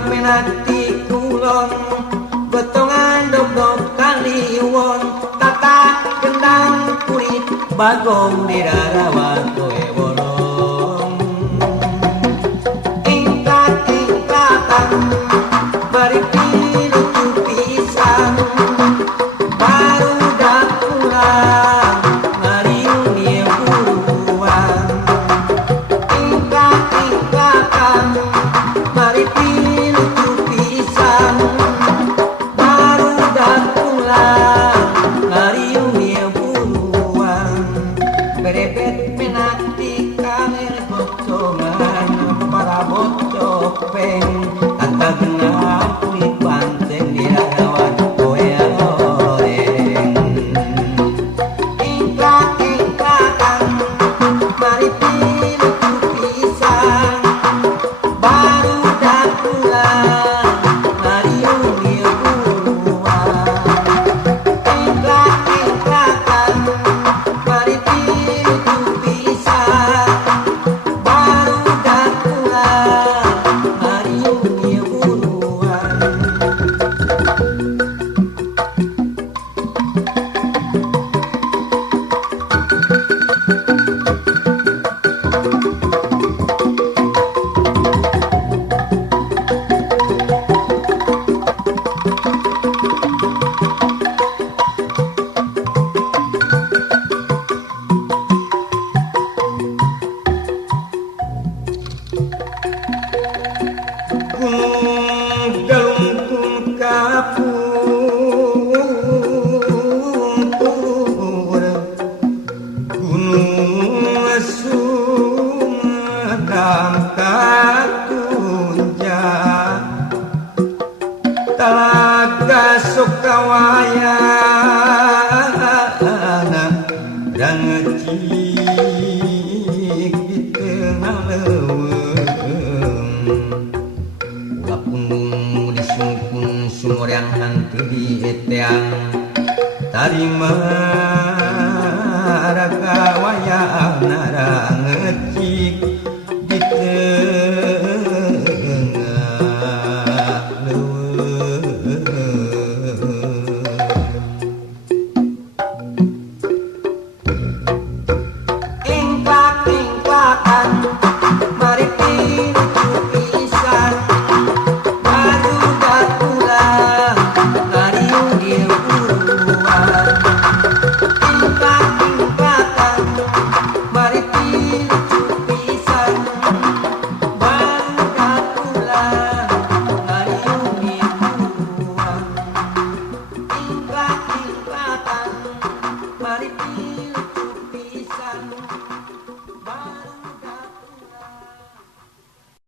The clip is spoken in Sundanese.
Menati kulon gotongan dog kaliwon tata kendang kulit bagong di darawan koe bolong ingkatan bari pilucu pisan baru dapulang ngariung dia buruan ingkatan bari pilucu pisan baru dapulang ngariung dia buruan berebet menati kanel bocongan para bocopeng tata genap kulit banteng di darawan koe oreng ingkatan bari pilucu pisan baru dapulang ngariung dia buruan ingkatan bari pilucu pisan baru dapulang ngariung dia buruan galungkung kapungkur gunung Sumedang katunjang Talaga Sukawayana dan ngecik di tengah leuweung ulah pundung disungkun sumur yang hantu di eteang tarima